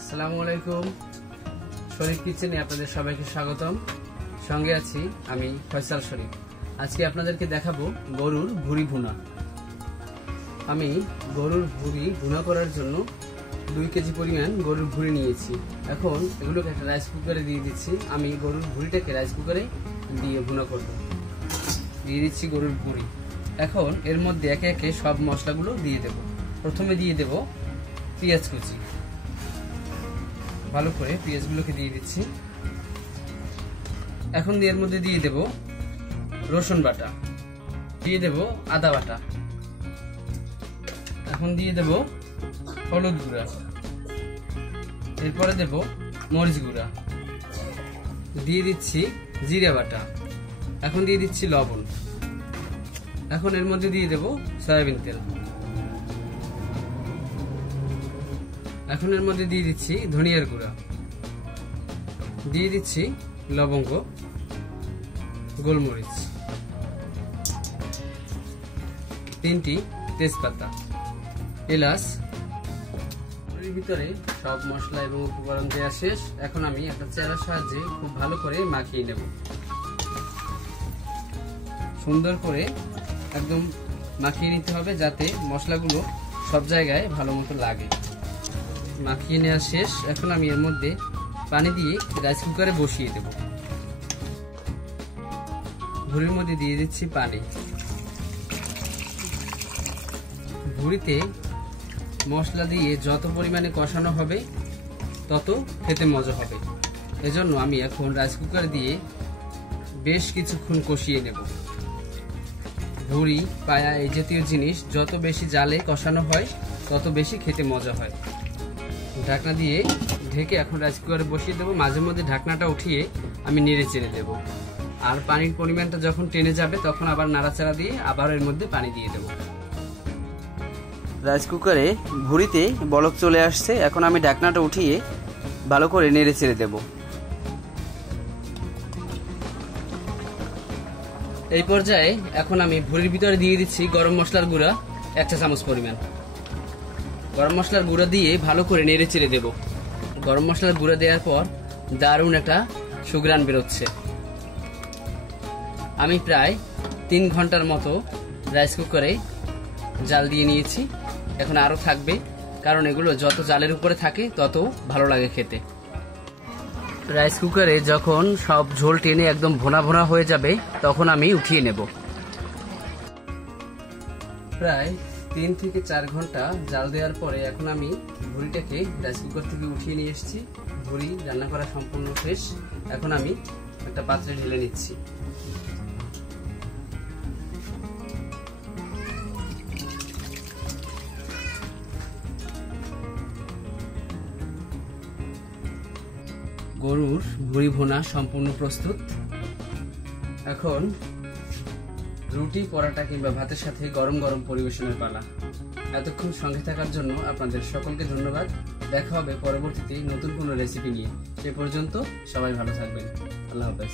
আসসালামু আলাইকুম। শরীফ কিচেনে আপনাদের সবাইকে স্বাগতম। সঙ্গে আছি আমি ফয়সাল শরীফ। আজকে আপনাদেরকে দেখাবো গরুর ভুঁড়ি ভুনা। আমি গরুর ভুঁড়ি ভুনা করার জন্য 2 কেজি পরিমাণ গরুর ভুঁড়ি নিয়েছি। এখন এগুলোকে একটা রাইস কুকারে দিয়ে দিচ্ছি। আমি গরুর ভুঁড়িটাকে রাইস কুকারে দিয়ে ভুনা করব। দিয়ে দিচ্ছি গরুর ভুঁড়ি। এখন এর মধ্যে একে একে সব মশলাগুলো দিয়ে দেব। প্রথমে দিয়ে দেব পেঁয়াজ কুচি। ভালো করে পেঁয়াজগুলোকে দিয়ে দিচ্ছি। এখন এর মধ্যে দিয়ে দেব রসুন বাটা, দিয়ে দেব আদা বাটা, এখন দিয়ে দেব হলুদ গুঁড়া, এরপরে দেব মরিচ গুঁড়া, দিয়ে দিচ্ছি জিরা বাটা, এখন দিয়ে দিচ্ছি লবণ, এখন এর মধ্যে দিয়ে দেব সয়াবিন তেল, এখন এর মধ্যে দিয়ে দিচ্ছি ধনিয়ার গুঁড়া, দিয়ে দিচ্ছি লবঙ্গ, গোলমরিচ, 3টি তেজপাতা, এলাচ। এর ভিতরে সব মশলা এবং উপকরণ দেওয়া শেষ। এখন আমি একটা চেরার সাহায্যে খুব ভালো করে মাখিয়ে নেব। সুন্দর করে একদম মাখিয়ে নিতে হবে যাতে মশলাগুলো সব জায়গায় ভালো মতো লাগে। মাখিয়ে নেওয়া শেষ। এখন আমি এর মধ্যে পানি দিয়ে রাইস কুকারে বসিয়ে দেব। ভুঁড়ির মধ্যে দিয়ে দিচ্ছি পানি। ভুঁড়িতে মশলা দিয়ে যত পরিমাণে কষানো হবে তত খেতে মজা হবে। এজন্য আমি এখন রাইস কুকার দিয়ে বেশ কিছুক্ষণ কষিয়ে নেব। ভুঁড়ি, পায়া এই জাতীয় জিনিস যত বেশি জালে কষানো হয় তত বেশি খেতে মজা হয়। ঢাকনা দিয়ে ঢেকে এখন রাইস কুকারে বসিয়ে দেবো। মাঝে মধ্যে ঢাকনাটা উঠিয়ে আমি নেড়ে চেড়ে দেবো। আর পানির পরিমাণটা যখন টেনে যাবে তখন আবার নাড়াচাড়া দিয়ে আবার এর মধ্যে পানি দিয়ে দেবো। রাইস কুকারে ভুঁড়িতে বলক চলে আসছে। এখন আমি ঢাকনাটা উঠিয়ে ভালো করে নেড়ে চেড়ে দেবো। এই পর্যায়ে এখন আমি ভুঁড়ির ভিতরে দিয়ে দিচ্ছি গরম মশলার গুঁড়া 1 চা চামচ পরিমাণ। গরম মশলার গুঁড়া দিয়ে ভালো করে নেড়ে চেড়ে দেব। গরম মশলার গুঁড়া দেওয়ার পর দারুণ একটা সুঘ্রাণ বেরোচ্ছে। আমি প্রায় 3 ঘন্টার মতো রাইস কুকারে জাল দিয়ে নিয়েছি। এখন আরও থাকবে, কারণ এগুলো যত জালের উপরে থাকে তত ভালো লাগে খেতে। রাইস কুকারে যখন সব ঝোল টেনে একদম ভোনা ভোনা হয়ে যাবে তখন আমি উঠিয়ে নেব। প্রায় 3 থেকে 4 ঘন্টা জাল দেওয়ার পরে এখন আমি ভুঁড়িটাকে রাইস কুকার থেকে উঠিয়ে নিয়ে এসেছি। ভুঁড়ি রান্না করা সম্পূর্ণ শেষ। এখন আমি একটা পাত্রে ঢেলে নিচ্ছি। গরুর ভুঁড়ি ভুনা সম্পূর্ণ প্রস্তুত। এখন রুটি, পরোটা কিংবা ভাতের সাথে গরম গরম পরিবেশনের পালা। এতক্ষণ সঙ্গে থাকার জন্য আপনাদের সকলকে ধন্যবাদ। দেখা হবে পরবর্তীতে নতুন কোনো রেসিপি নিয়ে। সে পর্যন্ত সবাই ভালো থাকবেন। আল্লাহ হাফেজ।